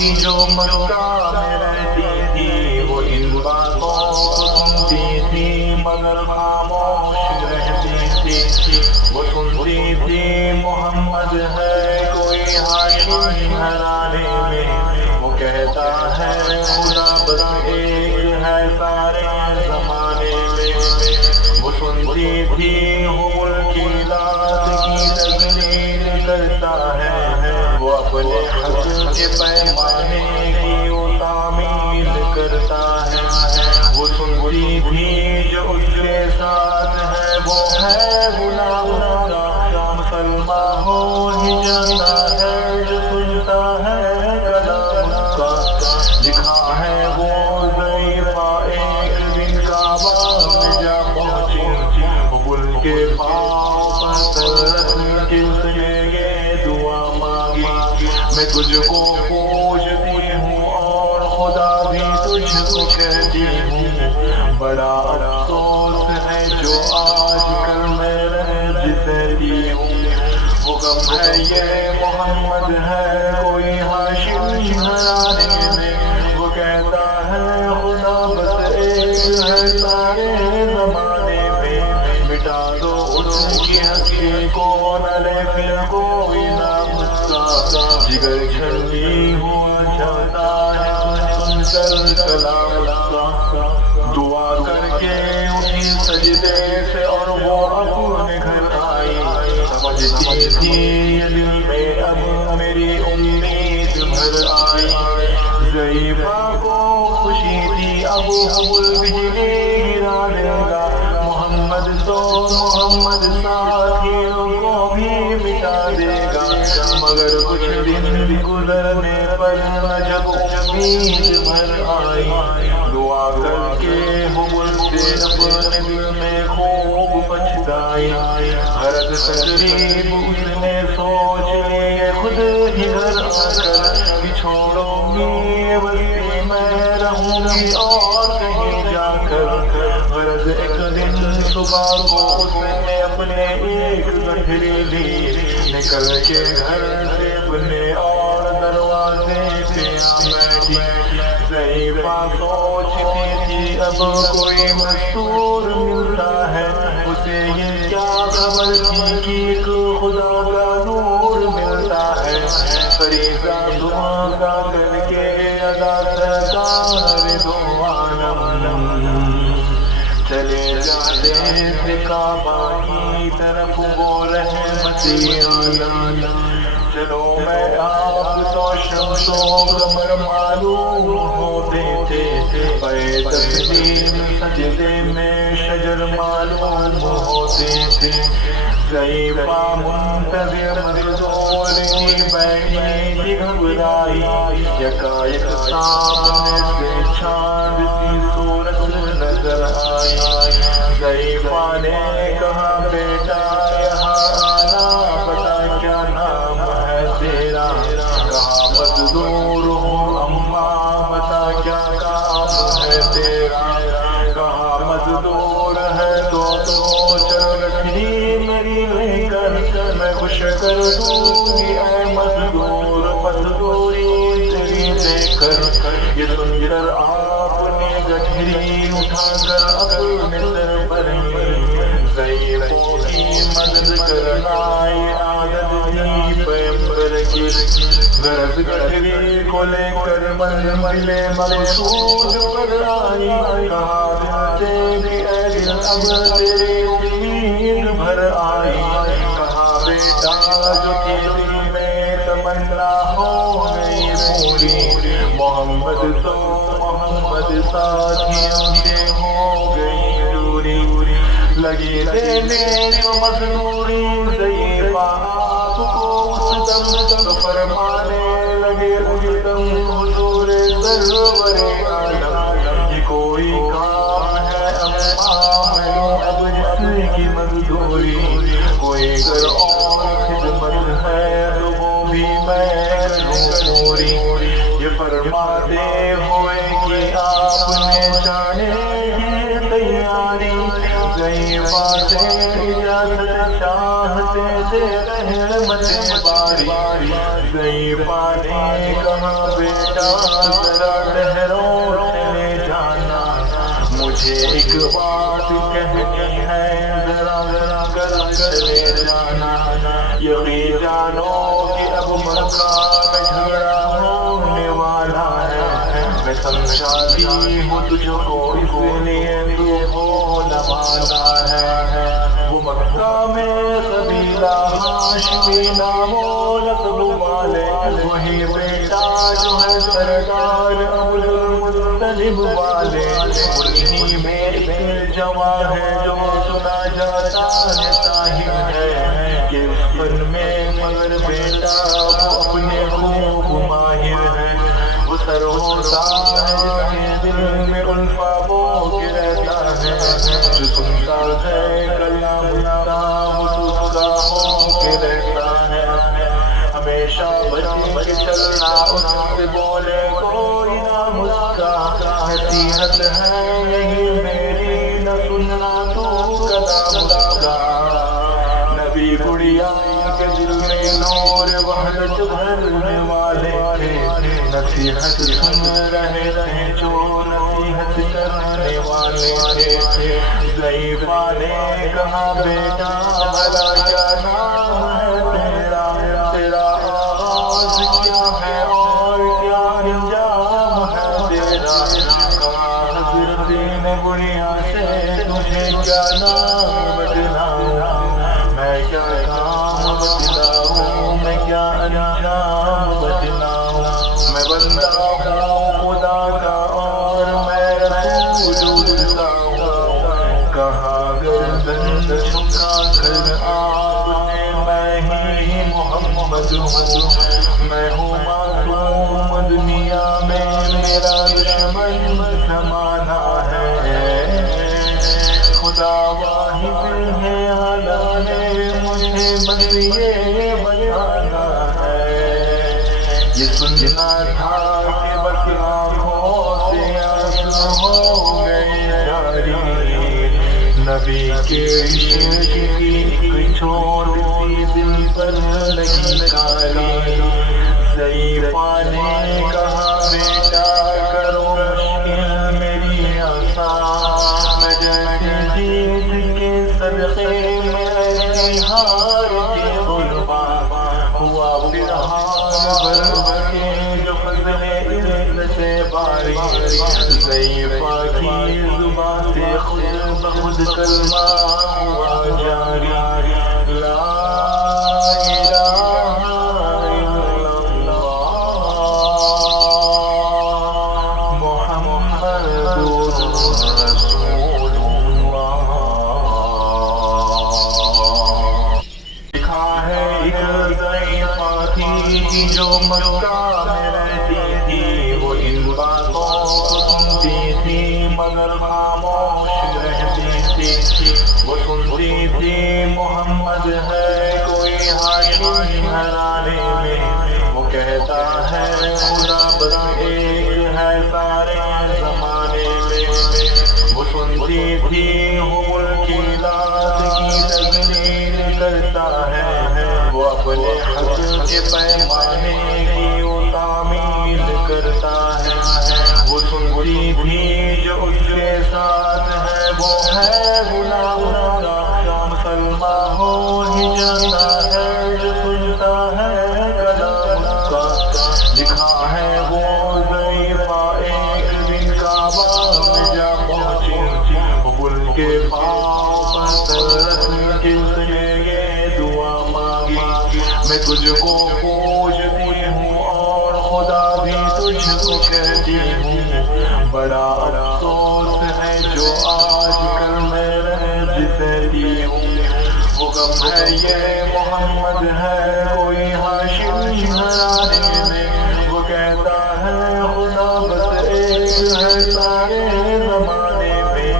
کی جو مکہ میں رہتی تھی وہ ان باتوں کو سنتی تھی مگر خاموش رہتی تھی. وہ سنتی تھی محمد ہے کوئی ہاشم گھرانے میں. وہ کہتا ہے خدا بس ایک ہے سارے زمانے میں. وہ سنتی تھی حبل کی لات کی تجلیل کرتا ہے. وہ اپنے حق کے پیمانے کی وہ تعمیل کرتا ہے. وہ سنتی تھی جو اس کے ساتھ ہے وہ ہے غلام کا. مسلمان ہو ہی جاتا ہے جو سنتا ہے کلام کا. لکھا ہے وہ ضعیفہ ایک دن کعبہ میں جا پہنچی. حبل کے پاؤں پر سر رکھ کے اس نے یہ دعا مانگی میں تجھ کو پوجتی ہوں اور خدا بھی تجھ کو کہتی ہوں. بڑا افسوس ہے جو آج کل میں رنج سہتی ہوں. وہ غم ہے یہ محمد ہے کوئی ہاشم گھرانے میں. وہ کہتا ہے خدا بس ایک ہے سارے زمانے میں. مٹا دو ان کی ہستی کو نہ لے پھر کوئی نام اس کا. جگر چھلنی ہوا چلتا ہے سن کر کلام اس کا. دعا کر کے اٹھی سجدے سے اور وہ اپنے گھر آئی. سمجھتی تھی یہ دل میں اب میری امید بھر آئی. ضعیفہ کو خوشی تھی اب حبل بجلی گرا دے گا. محمد تو محمد ساتھیوں کو بھی مٹا دے گا. مگر کچھ دن گزرنے پر جب امید بھر آئی دعا کر کے حبل سے اپنے دل میں خوب پچھتائی. غرض تقریب اس نے سوچ لیے خود ہی گھر آ کر چھوڑوں گی بستی میں رہوں گی اور کہیں جا کر. غرض ایک دن صبح کو اس نے اپنے ایک گٹھڑی لی نکل کے گھر سے اپنے اور دروازے پہ بیٹھی. ضعیفہ سوچتی تھی اب کوئی مستور ملتا ہے. اسے یہ کیا خبر تھی کہ ایک خدا کا نور ملتا ہے. فریضہ دعا کا کر کے ادا سرکار دو عالم چلے جاتے تھے کعبہ کی طرف وہ رحمتی عالم. چلو میں آپ تو شمس و قمر معلوم ہوتے تھے. پے تسلیم سجدے میں شجر معلوم ہوتے تھے. ضعیفہ منتظر مزدور کی بیٹھی تھی گھبرائی. یکایک سامنے سے چاند سی صورت نظر آئی. ضعیفہ نے کہا بیٹا یہاں آنا بتا کیا نام ہے تیرا. کہا مزدور ہوں اماں بتا کیا کام ہے تیرا. کہا مزدور ہے تو چلو لکڑی میری لے کر میں خوش کر دوں گی اے مزدور مزدوری تیری لے کر. یہ سن کر آپ نے گٹھڑی اٹھا کر اپنے سر پر ضعیفوں کی مدد کرنا یہ عادت تھی پیغمبر کی. غرض گٹھڑی کو لے کر منزل مقصود پر آئی. کہا تیری اے دل اب تیری امید بھر آئی. کہا بیٹا جو دل میں تمنا ہو گئی پوری. محمد تو محمد ساتھیوں سے ہو گئی دوری. لگی دینے جو مزدوری ضعیفہ آپ کو اس دم فرمانے لگے اس دم حضور سرور عالم. یہ کوئی کام ہے اماں میں اب جس کی مزدوری. کوئی گر اور خدمت ہے تو وہ بھی میں کروں پوری. یہ فرماتے ہوئے کہ آپ نے جانے کی تیاری. ضعیفہ سے اجازت چاہتے تھے رحمت باری. ضعیفہ نے کہا بیٹا بیٹا ذرا ٹھہرو چلے جانا، مجھے ایک بات کہنی ہے ذرا ذرا کر چلے جانا، یقین جانو کہ اب مکہ میں جھگڑا ہونے والا ہے، میں سمجھاتی ہوں تجھ کو اس لیے تو ہو نوانا ہے، وہ مکہ میں قبیلہ ہاشمی نام و نسب والے، وہی بیٹا جو ہے سردار عبدالمطلب والے، انہی میں ایک جوان ہے جو سنا جاتا ہے صاحب ہے کہ اس فن میں مگر بیٹا وہ اپنے خوب ماہر ہے، وہ سر ہوتا ہے جس کے دل میں الفا بو کے رہتا ہے، جو سنتا ہے کلام اللہ وہ اس کا ہو کے رہتا ہے، ہمیشہ بچ کے چلنا اس سے بولے کوئی نہ مسکا، نصیحت ہے یہی میری نہ سننا تو کلام اللہ، نبی گڑیا کے دل میں نور وحدت بھرنے والے تھے، نصیحت سن رہے تھے جو نصیحت کرنے والے تھے، ضعیفہ نے کہا بیٹا بھلا کیا نام ہے تیرا، تیرا آغاز کیا ہے اور کیا انجام ہے تیرا، کہا حضرت نے گڑیا سے تجھے کیا نام بتلاؤں، میں کیا کام بتلاؤں، میں کیا انجام بتلاؤں، میں بندہ ہوں خدا کا اور میں رسول اس کا ہوں، کہا گردن جھکا کر آپ نے میں ہی محمد ہوں، میں ہوں معصوم دنیا میں میرا دشمن زمانہ ہے، خدا واحد ہے اعلیٰ نے مجھے بس یہ بتانا ہے، یہ سننا تھا کہ بس آنکھوں سے آنسو ہو گئے جاری، نبی کے عشق کی ایک چھوٹی سی دل پر لگی کالی، ضعیفہ نے کہا بیٹا کرو مشکل میری آسان، میں جیسے جیت کے صدقے میں ایسی ہار کی قربان، ہوا پھر ہار بھر کے جو فضل عزت سے باری، ضعیفہ کی زبان سے خود بخود کلمہ ہوا جاری، لا الہ الا اللہ محمد رسول اللہ، لکھا ہے ایک ضعیفہ تھی جو مکہ میں رہتی تھی، وہ ان باتوں کو سنتی تھی مگر خاموش رہتی تھی، وہ سنتی تھی محمد ہے کوئی ہاشمی گھرانے میں، وہ کہتا ہے خدا بس ایک ہے سارے زمانے میں، وہ سنتی تھی حبل کی لات کی تجلیل کرتا ہے، وہ اپنے حق کے پیمانے کی وہ تعمیل کرتا ہے، وہ سنتی تھی جو اس کے ساتھ ہے وہ ہے غلام کا، مسلمان ہو ہی جاتا ہے جو سنتا ہے کلام کا، لکھا ہے وہ ضعیفہ ایک دن کعبہ میں جا پہنچی، حبل کے پاؤں پر سر رکھ کے اس نے یہ دعا مانگی، میں تجھ کو پوجتی ہوں اور خدا بھی تجھ کو کہتی ہوں، بڑا افسوس ہے جو آج کل میں رنج سہتی ہوں، وہ غم ہے یہ محمد ہے کوئی ہاشمی گھرانے میں، وہ کہتا ہے خدا بس ایک ہے سارے زمانے میں،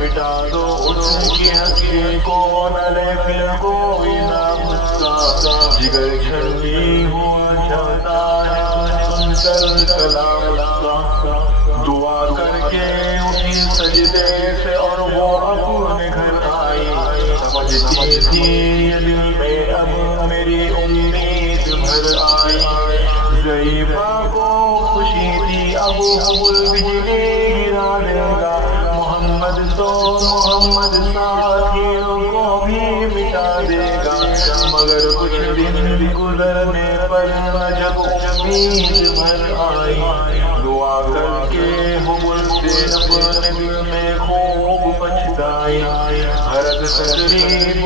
مٹا دو ان کی ہستی کو نہ لے پھر کوئی نام اس کا، جگر چھلنی ہوا جاتا ہے سن کر کلام کا، دعا کر کے اٹھی سجدے سے اور وہ اپنے گھر آئی، سمجھتی تھی یہ دل میں اب میری امید بھر آئی، ضعیفہ کو خوشی حبل بجلی گرا دے گا، محمد تو محمد ساتھیوں کو بھی مٹا دے گا، مگر کچھ دن گزرنے پر جب امید بھر آئی، دعا کر کے حبل سے اپنے دل میں خوب پچھتائی، غرض تقریب